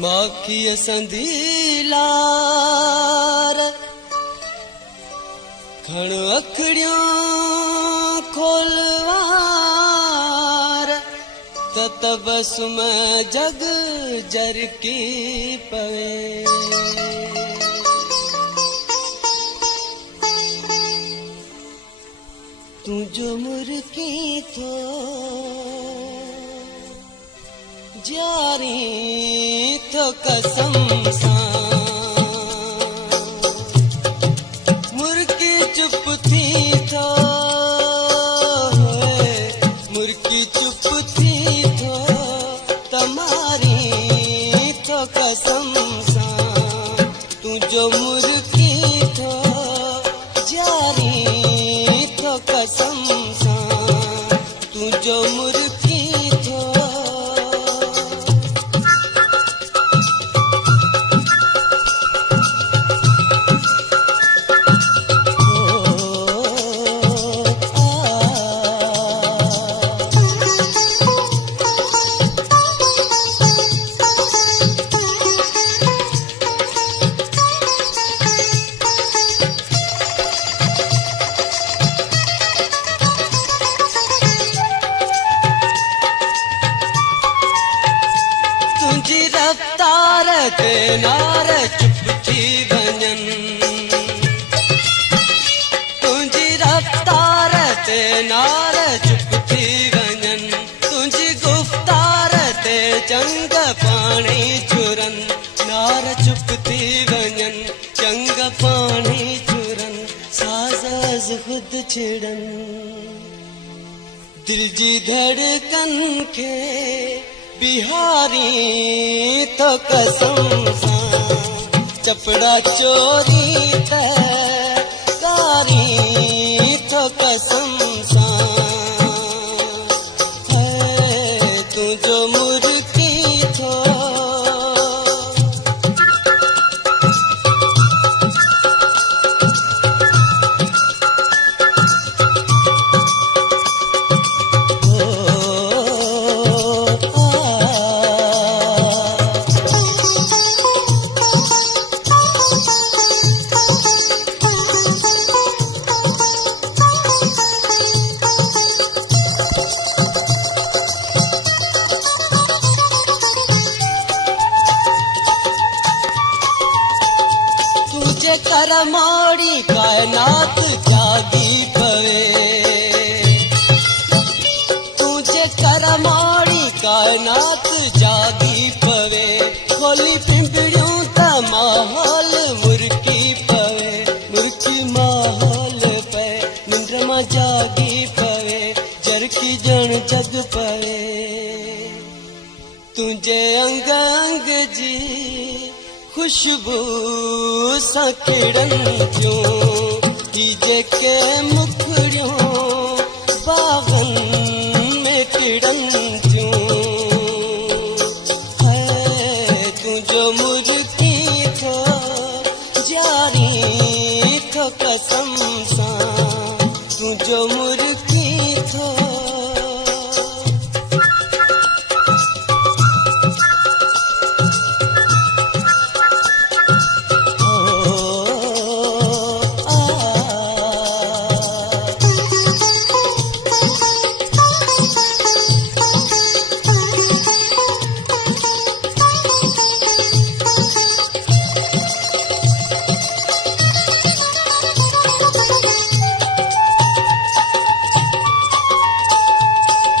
माखिय संधीलार खण अखड़ियों खोलवार तबसुम जग जर की पवे तू जो मुर्की थो जारी तो कसम सा मुर्की चुप थी थो मुर्की चुप थी थो तमारी तो कसम सा तू जो मुर्की थो जारी तो कसम सा तू जो मुर्की थो रफ्तार ते नार चुप थी वञन तुंहिंजी रफ्तार ते नार चुप थी वञन तुंहिंजी गुफ्तार ते चंग पाणी छुरन नार चुप थी वञन चंग पाणी छुरन साज़ खुद छिड़न दिल जी धड़कन खे बिहारी तो कसम सा चपड़ा चोरी कारी तो कसम सा है तू जो मुर्की थो कर मोड़ी कायनात जागी पवे तुझे कर मोड़ी कायनात जागी पवे खोली पिंपड़ियों ता माहौल मुर्की पवे मुर्की माहौल पे निंद्रमा जागी पवे जरकी जन जग पवे तुझे अंग अंग जी खुशबू सा किड़न थियूं ही जेके मुखड़ियों बागन में किड़न थियूं है तू जो मुर्की थो जारी थो कसम सा तू जो मुर्की थो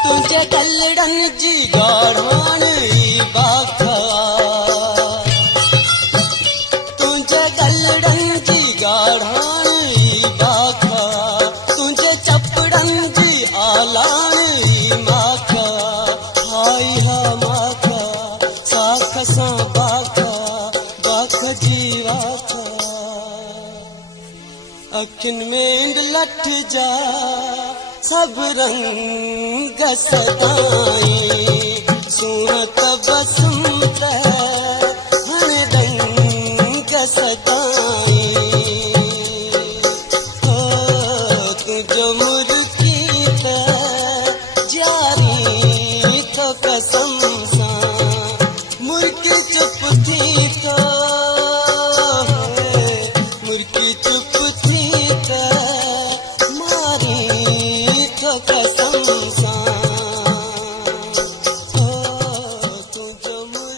तुझे कलड़न जी गाढ़ान बाखा तुझे कलड़न जी गाढ़ान बाखा तुझे चपड़न जी आलान माखा हाई हा माखा साख सा बाखा बाख जी वाखा अखिन में लठ जा सब रंग सदाई